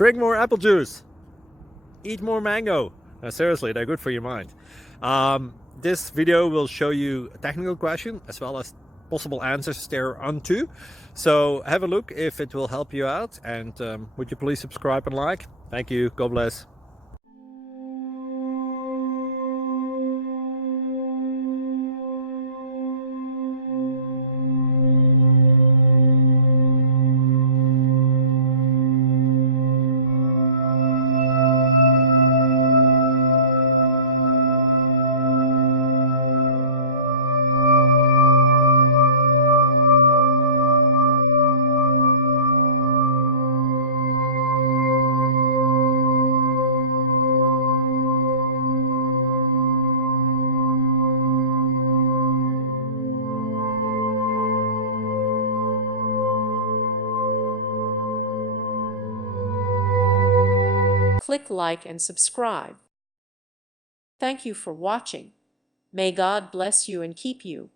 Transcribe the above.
Drink more apple juice. Eat more mango. Seriously, they're good for your mind. This video will show you a technical question as well as possible answers thereunto. So have a look if it will help you out, and would you please subscribe and like? Thank you. God bless. Click like and subscribe. Thank you for watching. May God bless you and keep you.